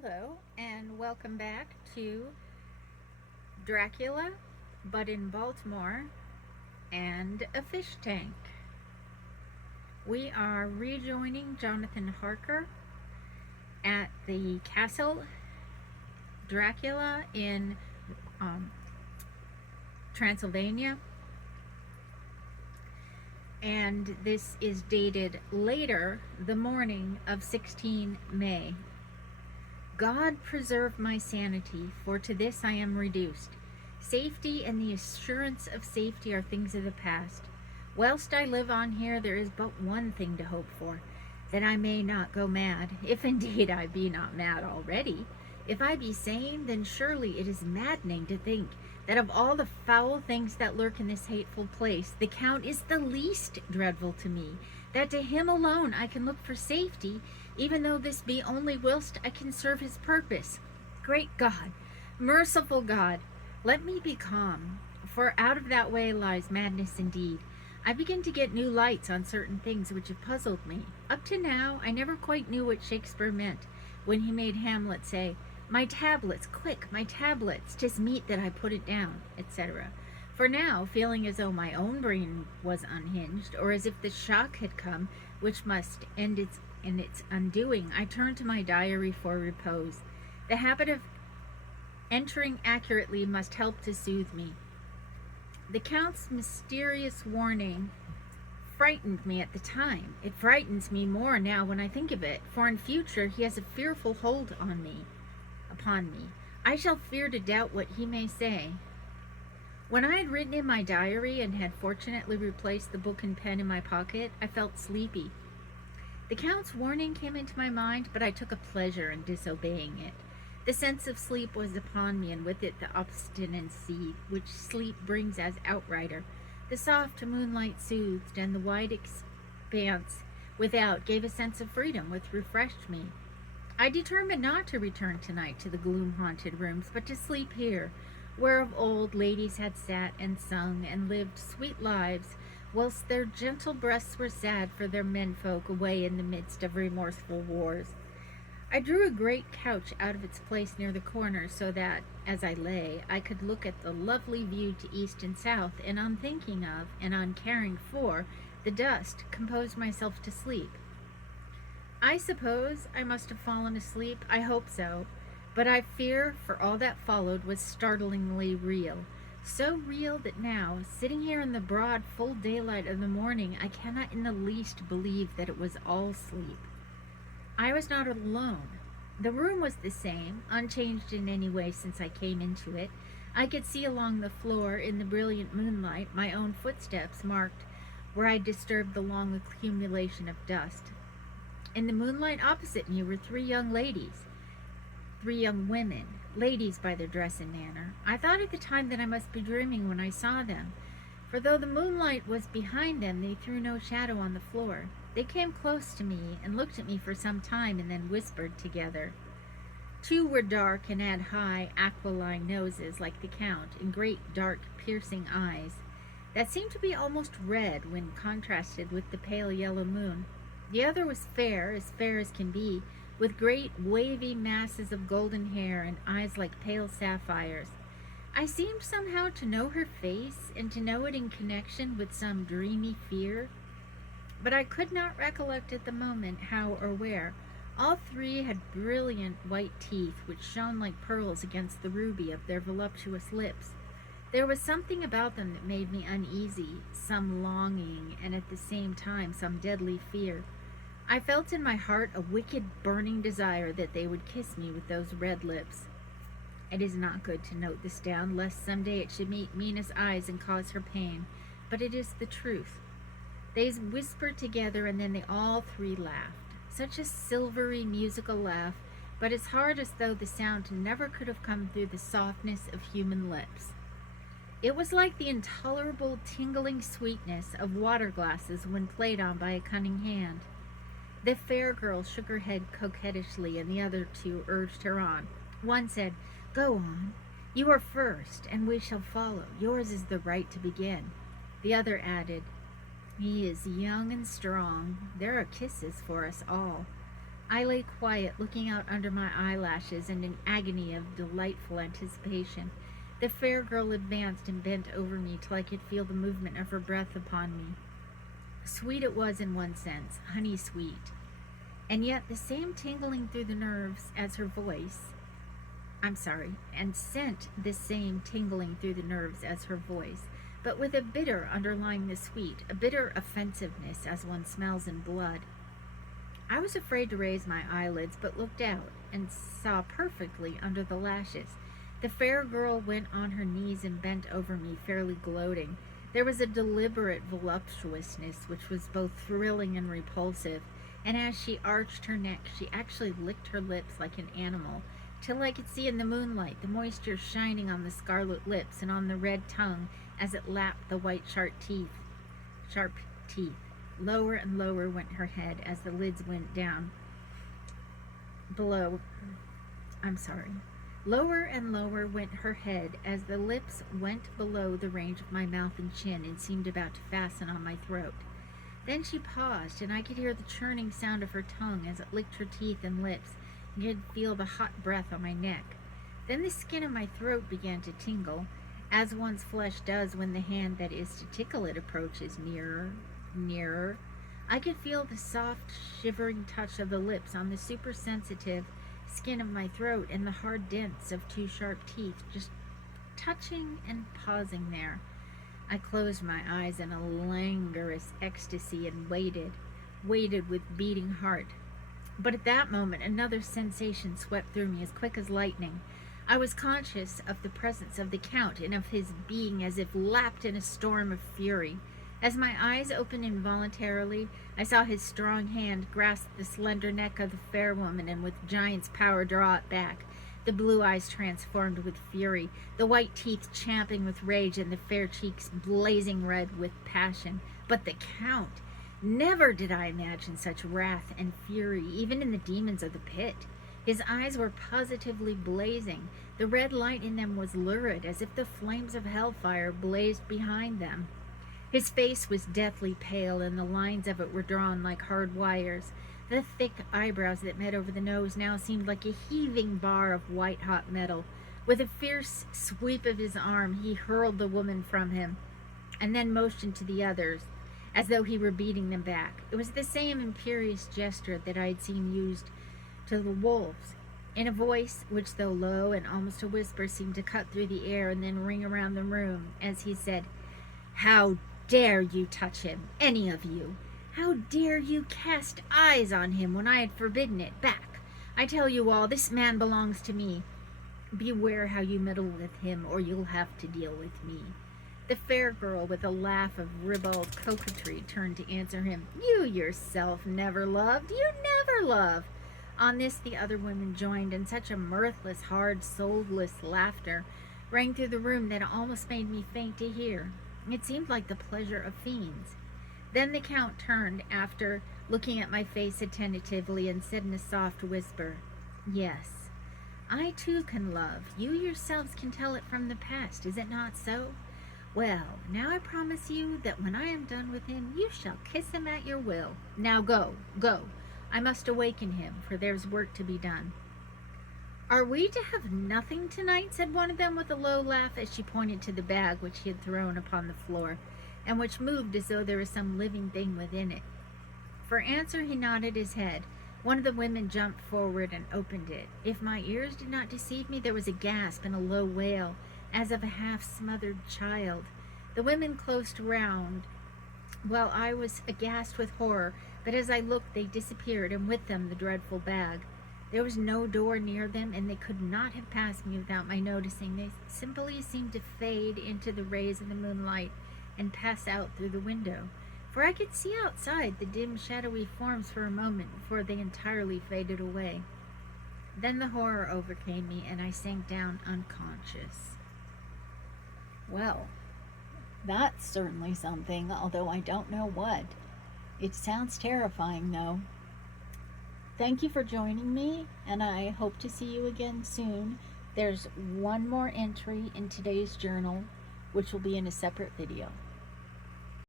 Hello, and welcome back to Dracula, but in Baltimore, and a fish tank. We are rejoining Jonathan Harker at the castle Dracula in um, Transylvania, and this is dated later, the morning of 16 May. God preserve my sanity, for to this I am reduced. Safety and the assurance of safety are things of the past. Whilst I live on here, there is but one thing to hope for, that I may not go mad, if indeed I be not mad already. If I be sane, then surely it is maddening to think that of all the foul things that lurk in this hateful place, the Count is the least dreadful to me, that to him alone I can look for safety, even though this be only whilst I can serve his purpose. Great God, merciful God, let me be calm, for out of that way lies madness indeed. I begin to get new lights on certain things which have puzzled me. Up to now, I never quite knew what Shakespeare meant when he made Hamlet say, "My tablets, quick, my tablets, 'tis meet that I put it down," etc. For now, feeling as though my own brain was unhinged, or as if the shock had come which must end in its undoing, I turned to my diary for repose. The habit of entering accurately must help to soothe me. The Count's mysterious warning frightened me at the time. It frightens me more now when I think of it, for in future he has a fearful hold upon me. I shall fear to doubt what he may say. When I had written in my diary and had fortunately replaced the book and pen in my pocket, I felt sleepy. The Count's warning came into my mind, but I took a pleasure in disobeying it. The sense of sleep was upon me, and with it the obstinacy which sleep brings as outrider. The soft moonlight soothed, and the wide expanse without gave a sense of freedom which refreshed me. I determined not to return tonight to the gloom-haunted rooms, but to sleep here, where of old ladies had sat and sung and lived sweet lives, whilst their gentle breasts were sad for their menfolk away in the midst of remorseful wars. I drew a great couch out of its place near the corner, so that, as I lay, I could look at the lovely view to east and south, and on thinking of, and on caring for, the dust, composed myself to sleep. I suppose I must have fallen asleep. I hope so. But I fear, for all that followed was startlingly real. So real that now, sitting here in the broad, full daylight of the morning, I cannot in the least believe that it was all sleep. I was not alone. The room was the same, unchanged in any way since I came into it. I could see along the floor, in the brilliant moonlight, my own footsteps marked where I disturbed the long accumulation of dust. In the moonlight opposite me were three young women, ladies by their dress and manner. I thought at the time that I must be dreaming when I saw them, for though the moonlight was behind them, they threw no shadow on the floor. They came close to me and looked at me for some time and then whispered together. Two were dark and had high, aquiline noses like the Count, and great, dark, piercing eyes that seemed to be almost red when contrasted with the pale yellow moon. The other was fair as can be, with great, wavy masses of golden hair and eyes like pale sapphires. I seemed somehow to know her face, and to know it in connection with some dreamy fear, but I could not recollect at the moment how or where. All three had brilliant white teeth which shone like pearls against the ruby of their voluptuous lips. There was something about them that made me uneasy, some longing, and at the same time some deadly fear. I felt in my heart a wicked, burning desire that they would kiss me with those red lips. It is not good to note this down, lest some day it should meet Mina's eyes and cause her pain, but it is the truth. They whispered together, and then they all three laughed. Such a silvery, musical laugh, but as hard as though the sound never could have come through the softness of human lips. It was like the intolerable, tingling sweetness of water glasses when played on by a cunning hand. The fair girl shook her head coquettishly, and the other two urged her on. One said, "Go on. You are first, and we shall follow. Yours is the right to begin." The other added, "He is young and strong. There are kisses for us all." I lay quiet, looking out under my eyelashes in an agony of delightful anticipation. The fair girl advanced and bent over me till I could feel the movement of her breath upon me. Sweet it was in one sense, honey sweet, and yet the same tingling through the nerves as her voice. And sent the same tingling through the nerves as her voice, but with a bitter underlying the sweet, a bitter offensiveness as one smells in blood. I was afraid to raise my eyelids, but looked out and saw perfectly under the lashes. The fair girl went on her knees and bent over me, fairly gloating. There was a deliberate voluptuousness which was both thrilling and repulsive, and as she arched her neck, she actually licked her lips like an animal, till I could see in the moonlight the moisture shining on the scarlet lips and on the red tongue as it lapped the white sharp teeth. Lower and lower went her head as the lids went down below. Lower and lower went her head as the lips went below the range of my mouth and chin and seemed about to fasten on my throat. Then she paused, and I could hear the churning sound of her tongue as it licked her teeth and lips, and could feel the hot breath on my neck. Then the skin of my throat began to tingle, as one's flesh does when the hand that is to tickle it approaches nearer, nearer. I could feel the soft, shivering touch of the lips on the supersensitive skin of my throat and the hard dents of two sharp teeth just touching and pausing there. I closed my eyes in a languorous ecstasy and waited with beating heart. But at that moment, another sensation swept through me as quick as lightning. I was conscious of the presence of the Count and of his being as if lapped in a storm of fury. As my eyes opened involuntarily, I saw his strong hand grasp the slender neck of the fair woman and with giant's power draw it back. The blue eyes transformed with fury, the white teeth champing with rage, and the fair cheeks blazing red with passion. But the Count! Never did I imagine such wrath and fury, even in the demons of the pit. His eyes were positively blazing. The red light in them was lurid, as if the flames of hellfire blazed behind them. His face was deathly pale, and the lines of it were drawn like hard wires. The thick eyebrows that met over the nose now seemed like a heaving bar of white-hot metal. With a fierce sweep of his arm, he hurled the woman from him, and then motioned to the others, as though he were beating them back. It was the same imperious gesture that I had seen used to the wolves, in a voice which, though low and almost a whisper, seemed to cut through the air and then ring around the room, as he said, "How dare you touch him, any of you? How dare you cast eyes on him when I had forbidden it? Back! I tell you all, this man belongs to me. Beware how you meddle with him, or you'll have to deal with me." The fair girl, with a laugh of ribald coquetry, turned to answer him. "You yourself never loved. You never love." On this the other women joined, and such a mirthless, hard, soulless laughter rang through the room that it almost made me faint to hear. It seemed like the pleasure of fiends. Then the Count turned, after looking at my face attentively, and said in a soft whisper, "Yes, I too can love. You yourselves can tell it from the past, is it not so? Well, now I promise you that when I am done with him, you shall kiss him at your will. Now go, go. I must awaken him, for there's work to be done." "Are we to have nothing tonight?" said one of them with a low laugh, as she pointed to the bag which he had thrown upon the floor, and which moved as though there was some living thing within it. For answer he nodded his head. One of the women jumped forward and opened it. If my ears did not deceive me, there was a gasp and a low wail, as of a half-smothered child. The women closed round, while I was aghast with horror, but as I looked they disappeared, and with them the dreadful bag. There was no door near them, and they could not have passed me without my noticing. They simply seemed to fade into the rays of the moonlight and pass out through the window, for I could see outside the dim shadowy forms for a moment before they entirely faded away. Then the horror overcame me, and I sank down unconscious. Well, that's certainly something, although I don't know what. It sounds terrifying, though. Thank you for joining me, and I hope to see you again soon. There's one more entry in today's journal, which will be in a separate video.